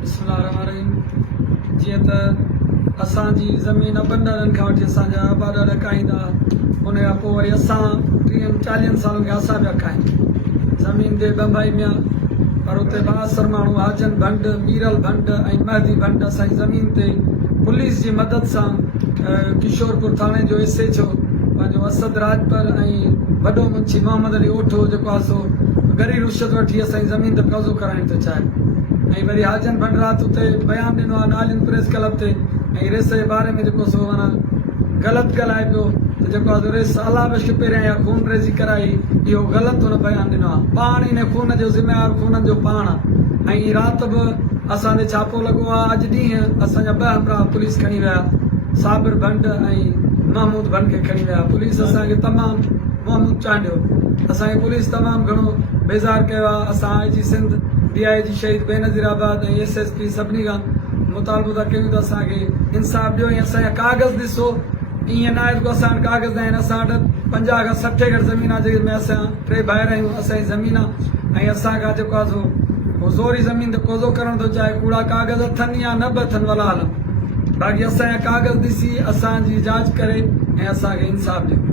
बिस्मिल्लाहिर्रहमानिर्रहीम। जीअं त असांजी ज़मीन बंदरनि खां वठी असांजा आबा ॾाढा खाईंदा, उन खां पोइ वरी असां 30-40 सालनि खां असां पिया खायूं ज़मीन जे बंबई में। पर उते 72 माण्हू हाजन भंड, मीरल भंड ऐं महदी भंड असांजी ज़मीन ते पुलिस जी मदद सां किशोरपुर थाणे जो SHO पंहिंजो असद राजपर ऐं वॾो मुंशी मोहम्मद अली ओठो जेको आहे सो गरी रुश्वत वठी असांजी ज़मीन ते कब्ज़ो कराइण थो चाहे। ऐं वरी हाजन भंड राति उते बयानु ॾिनो आहे नालियुनि प्रेस क्लब ते, ऐं रेस जे बारे में जेको सो माना ग़लति ॻाल्हाए पियो त जेको आहे रेस अला बश्क पहिरियां या खून रेज़ी कराई, इहो ग़लति हुन बयानु ॾिनो आहे। पाण इन खून जो ज़िम्मेवार खूननि जो पाण आहे। ऐं राति बि असांजे छापो लॻो आहे, अॼु ॾींहुं असांजा 2 हमराह पुलिस खणी विया, साबिर भंड ऐं महमूद भंड खे खणी विया। पुलिस असांखे तमामु महमूद चांडियो, असांखे पुलिस तमामु घणो बेज़ार कयो आहे। असां IG सिंध, DIG शहीद बेनज़ीराबाद ऐं SSP सभिनी खां मुतालबो था कयूं त असांखे इंसाफ़ ॾियो ऐं असांजा कागज़ ॾिसो। ईअं न आहे जेको असां वटि कागज़ आहिनि, असां वटि 50 खां 60 एकड़ ज़मीन आहे जंहिंमें असां 3 भाइर आहियूं, असांजी ज़मीन आहे। ऐं असांखां जेको आहे सो ज़ोरी ज़मीन ते कब्ज़ो करणु थो चाहे, कूड़ा कागज़ अथनि या न बि अथनि वला हलनि, बाक़ी असांजा कागज़ ॾिसी असांजी जांच करे ऐं असांखे इंसाफ़ ॾियो।